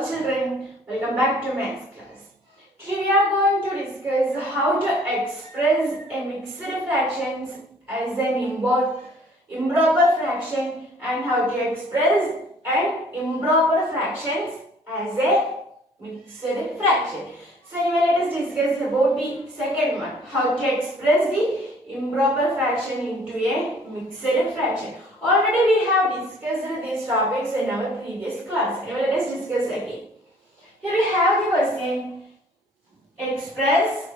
Hello children, welcome back to maths class. Today we are going to discuss how to express a mixed fractions as an improper fraction and how to express an improper fractions as a mixed fraction. So anyway, let us discuss about the second one, how to express the improper fraction into a mixed fraction. Already we have discussed these topics in our previous class. Now let us discuss again. Here we have the question, express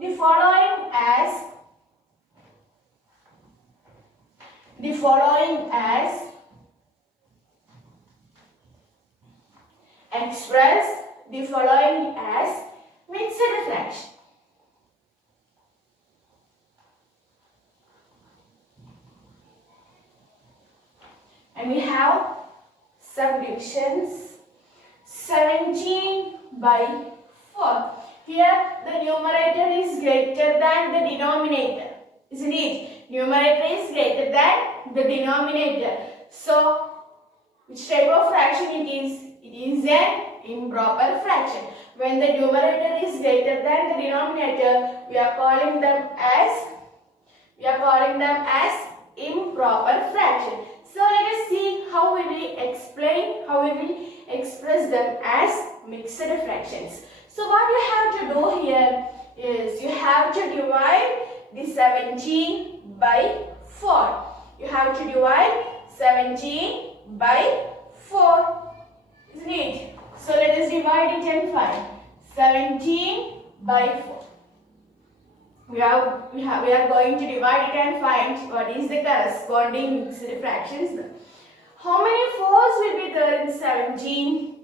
the following as express the following as mixed fraction. And we have subdivisions 17 by 4. Here the numerator is greater than the denominator, isn't it? Numerator is greater than the denominator. So which type of fraction it is? It is an improper fraction. When the numerator is greater than the denominator, we are calling them as improper fraction. So let us see how we will express them as mixed fractions. So what you have to do here is you have to divide the 17 by 4. You have to divide 17 by 4. Isn't it? So let us divide it and find 17 by 4. We are going to divide it and find what is the corresponding mixed fractions. How many 4s will be there in 17?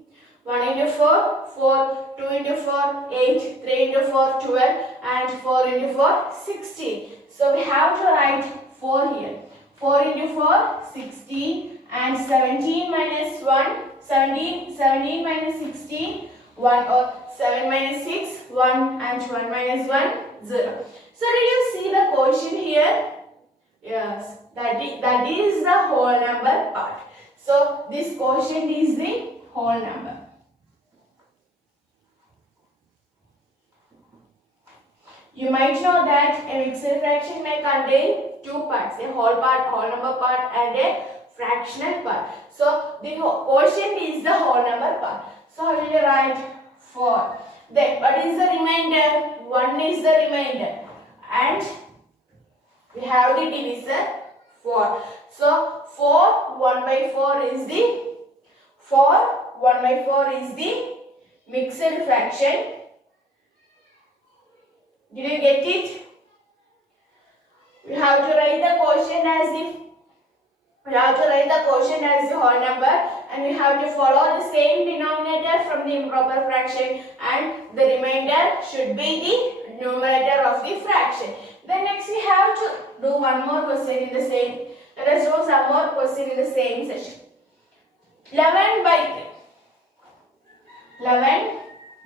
1 into 4, 4, 2 into 4, 8, 3 into 4, 12 and 4 into 4, 16. So we have to write 4 here. 4 into 4, 16 and 17 minus 1, 17 minus 16, 1 or 7 minus 6, 1 and 1 minus 1, 0. So did you see the quotient here? Yes, that is the whole number part. So this quotient is the whole number. You might know that a mixed fraction may contain two parts, a whole part, whole number part and a fractional part. So the quotient is the whole number part. So how will you write 4? Then what is the remainder? 1 is the remainder. And we have the divisor 4. So 1 by 4 is the mixed fraction. Did you get it? We have to write the quotient as the whole number, and we have to follow the same denominator from the improper fraction, and the remainder should be the numerator of the fraction. Then next we have to do one more question in the same. Let us do some more question in the same session. 11 by 3. 11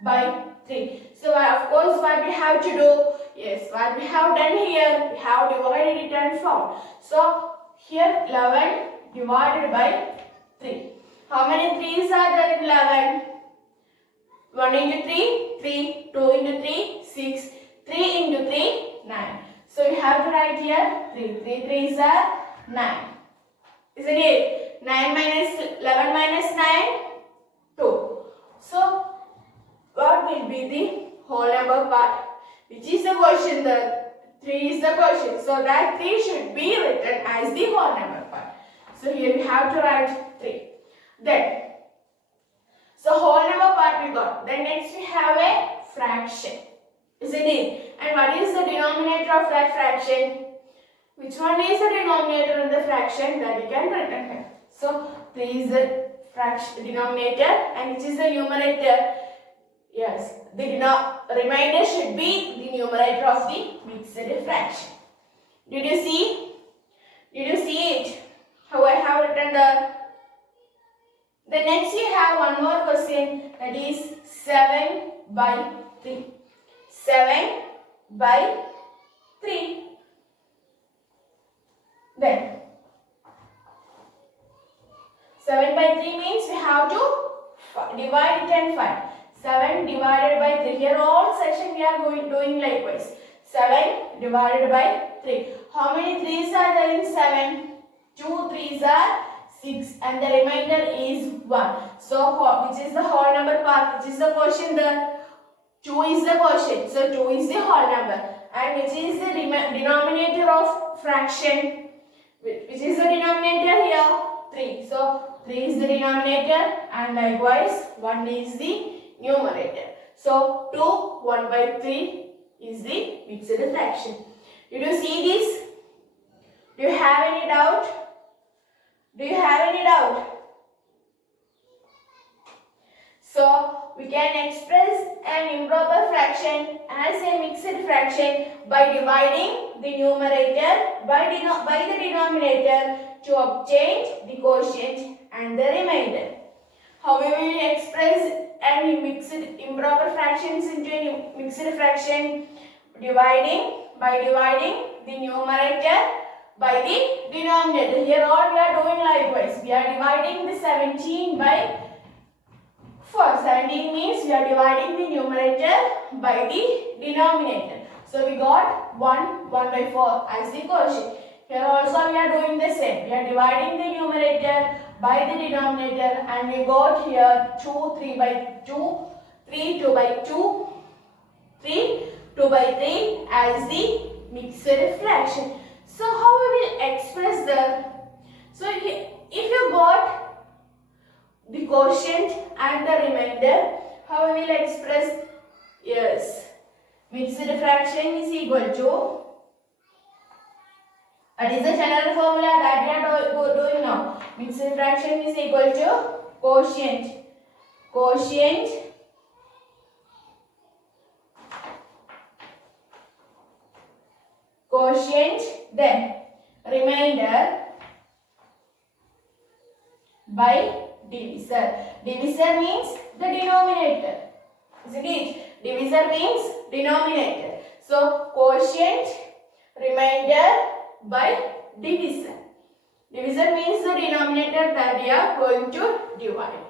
by 3. So of course what we have to do? Yes, what we have done here, we have divided it and found. So here 11 divided by 3. How many 3's are there in 11? 1 into 3, 3, 2 into 3, 6, 3 into 3, 9. So we have to write here 3. 3 3's are 9. Isn't it? 9 minus 11 minus 9, 2. So what will be the whole number part? Which is the quotient? The 3 is the quotient. So that 3 should be written as the whole number part. So here we have to write 3. Then, so whole number part we got. Then next we have a fraction. Isn't it? And what is the denominator of that fraction? Which one is the denominator in the fraction? That we can write here. So 3 is the fraction denominator, and which is the numerator? Yes, the remainder should be the numerator of the mixed fraction. Did you see? Did you see it? How I have written the next we have one more question, that is 7 by 3. 7 by 3. Then 7 by 3 means we have to divide it and find. 7 divided by 3. Here all section we are doing likewise. 7 divided by 3. How many 3's are there in 7? 2 3's are 6 and the remainder is 1. So which is the whole number part? Which is the quotient there? 2 is the quotient. So 2 is the whole number. And which is the denominator of fraction? Which is the denominator here? 3. So 3 is the denominator and likewise 1 is the numerator. So 2 1 by 3 is the mixed fraction. Did you see this? Do you have any doubt? Do you have any doubt? So we can express an improper fraction as a mixed fraction by dividing the numerator by the denominator to obtain the quotient and the remainder. How we will express any mixed improper fractions into a mixed fraction? By dividing the numerator by the denominator. Here all we are doing likewise. We are dividing the 17 by 4. 17 means we are dividing the numerator by the denominator. So we got 1 by 4 as the quotient. Here also we are doing the same. We are dividing the numerator by the denominator and we got here 3 by 2, 3 2 by 2, 3 2 by 3 as the mixed fraction. So how we will express the, so if you got the quotient and the remainder, how we will express? Yes, mixed fraction is equal to, that is the general formula that we are doing now. Mixed fraction is equal to quotient then remainder by divisor. Divisor means the denominator, isn't it? Divisor means denominator. So quotient, remainder by divisor. Divisor means the denominator that we are going to divide.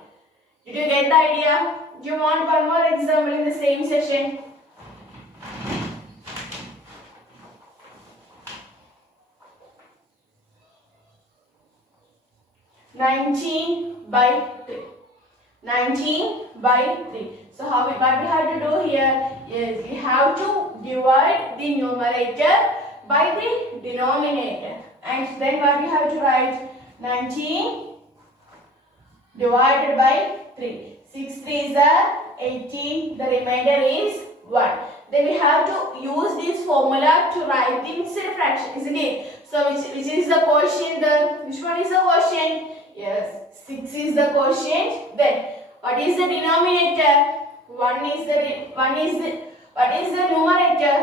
Did you get the idea? Do you want one more example in the same session? $19 by 3. 19 by 3. So what we have to do here is we have to divide the numerator by the denominator. And then what we have to write? 19 divided by 3. 6 3s are 18. The remainder is 1. Then we have to use this formula to write the mixed fraction, isn't it? So which is the quotient? Which one is the quotient? Yes, 6 is the quotient. Then what is the denominator? What is the numerator?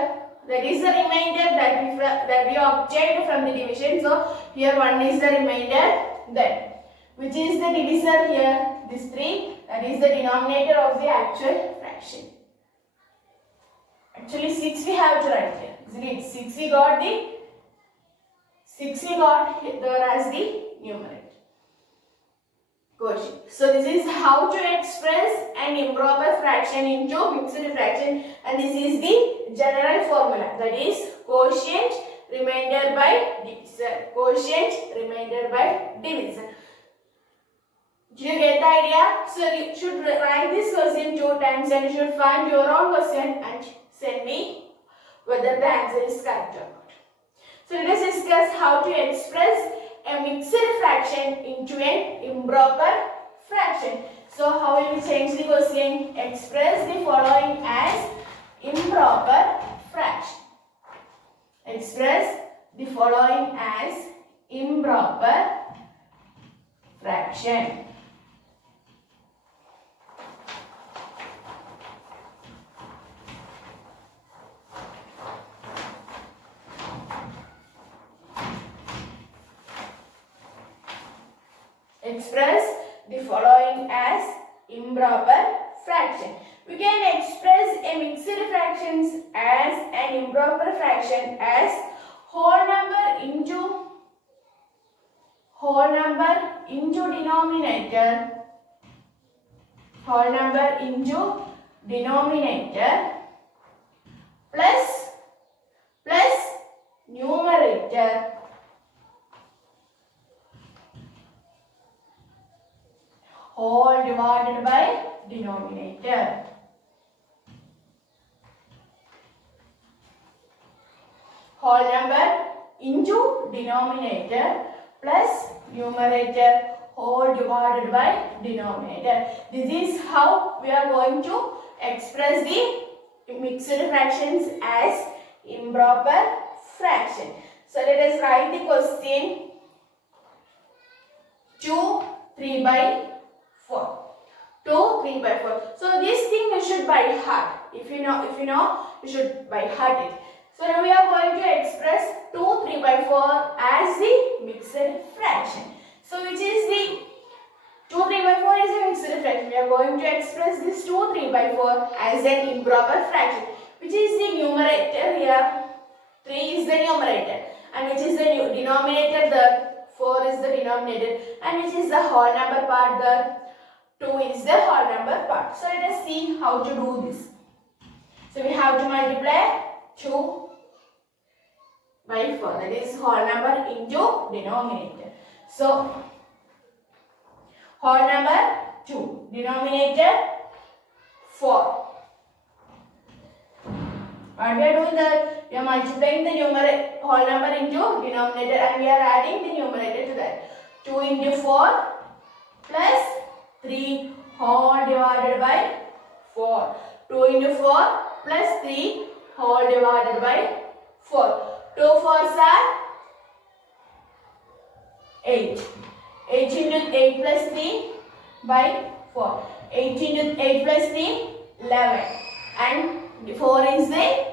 That is the remainder that we obtained from the division. So here 1 is the remainder. Then which is the divisor here? This 3. That is the denominator of the actual fraction. Actually 6 we have to write here, isn't it? 6 we got here as the numerator. Quotient. So this is how to express an improper fraction into mixed fraction, and this is the general formula, that is quotient remainder by divisor. Quotient remainder by divisor. Did you get the idea? So you should write this question 2 times and you should find your own question and send me whether the answer is correct or not. So let us discuss how to express a mixed fraction into an improper fraction. So how will we change the question? Express the following as improper fraction. Express the following as improper fraction. Express the following as improper fraction. We can express a mixed fractions as an improper fraction as whole number into whole number into denominator, whole number into denominator plus numerator whole divided by denominator. Whole number into denominator plus numerator whole divided by denominator. This is how we are going to express the mixed fractions as improper fraction. So let us write the question. 2 3 by 4. 2 3 by 4. So this thing you should by heart. If you know you should by heart it. So now we are going to express 2 3 by 4 as the mixed fraction. So which is the 2 3 by 4 is a mixed fraction. We are going to express this 2 3 by 4 as an improper fraction. Which is the numerator here. 3 is the numerator. And which is the denominator there. 4 is the denominator. And which is the whole number part there. 2 is the whole number part. So let us see how to do this. So we have to multiply 2 by 4. That is whole number into denominator. So whole number 2. Denominator 4. What we are doing there? We are multiplying the whole number into denominator and we are adding the numerator to that. 2 into 4 plus 3 whole divided by 4. 2 into 4 plus 3 whole divided by 4. 2 4s are 8. 8 into 8 plus 3 by 4. 8 into 8 plus 3, 11. And 4 is the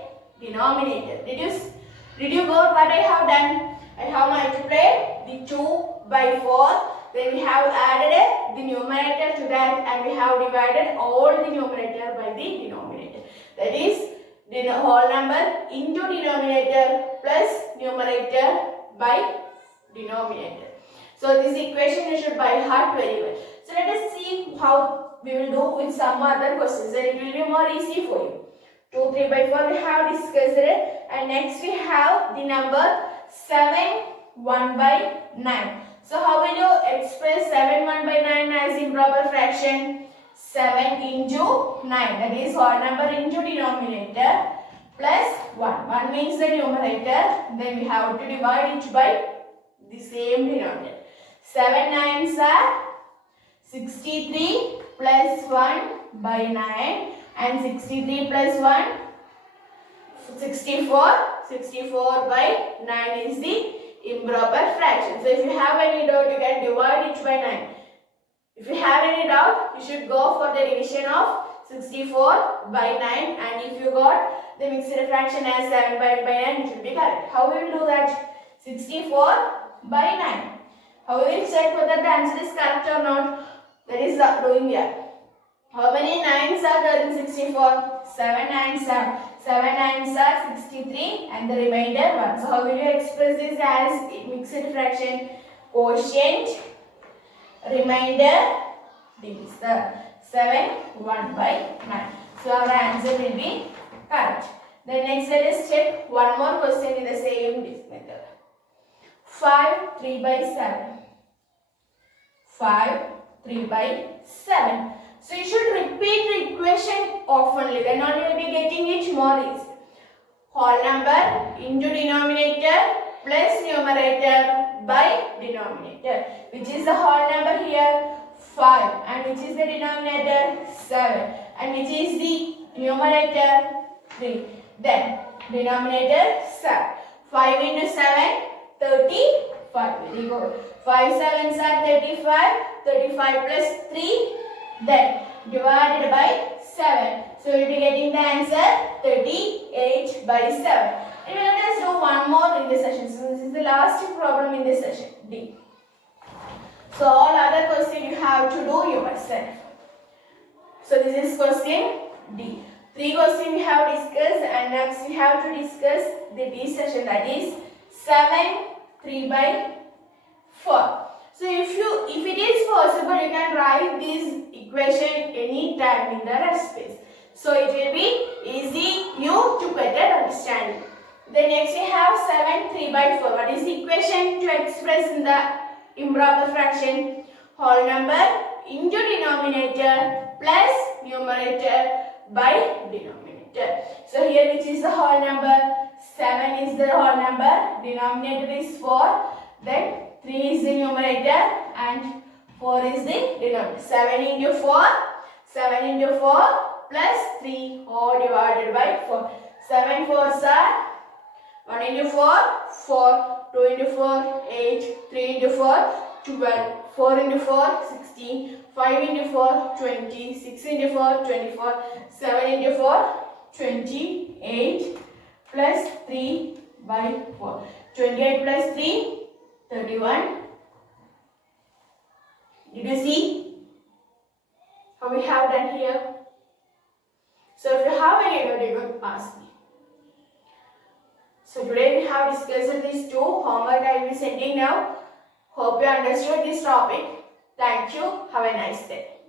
denominator. Did you got what I have done? I have multiplied the 2 by 4. Then we have added the numerator to that and we have divided all the numerator by the denominator. That is the whole number into denominator plus numerator by denominator. So this equation you should by heart very well. So let us see how we will do with some other questions. Then it will be more easy for you. 2 3 by 4 we have discussed it. And next we have the number 7 1 by 9. So how will you express 7 1 by 9 as improper fraction? 7 into 9. That is whole number into denominator plus 1. 1 means the numerator. Then we have to divide it by the same denominator. 7 9s are 63 plus 1 by 9. And 63 plus 1, 64. 64 by 9 is the improper fraction. So if you have any doubt, you can divide it by 9. If you have any doubt, you should go for the division of 64 by 9. And if you got the mixed fraction as 7 by 9, it should be correct. How we will do that? 64 by 9. How we will check whether the answer is correct or not? That is doing here. How many 9s are there in 64? 7 9s are 63 and the remainder 1. So how will you express this as mixed fraction? Quotient, remainder, this 7 1 by 9. So our answer will be correct. Then next let us check one more question in the same method. 5 3 by 7. 5 3 by 7. So you should repeat the equation oftenly, then only you will be getting it more easy. Whole number into denominator plus numerator by denominator. Which is the whole number here? 5. And which is the denominator? 7. And which is the numerator? 3. Then denominator 7. 5 into 7, 35. Very good. 5 7s are 35. 35 plus 3. Then divided by 7. So we will be getting the answer 38 by 7. And let us do one more in this session. So this is the last problem in this session, D. So all other questions you have to do yourself. So this is question D. 3 questions we have discussed and next we have to discuss the D session, that is 7 3 by 4. So if it is possible, you can write this equation any time in the rest space. So it will be easy you to better understand. Then next we have 7 3/4. What is the equation to express in the improper fraction? Whole number into denominator plus numerator by denominator. So here which is the whole number? 7 is the whole number, denominator is 4, then 3 is the numerator and 4 is the denominator. 7 into 4 plus 3 all divided by 4. 7 4s are 1 into 4, 4, 2 into 4, 8, 3 into 4, 12, 4 into 4, 16, 5 into 4, 20, 6 into 4, 24, 7 into 4, 28 plus 3 by 4. 28 plus 3, 31. Did you see how we have done here? So if you have any doubt, you can ask me. So today we have discussed these two homework I will be sending now. Hope you understood this topic. Thank you. Have a nice day.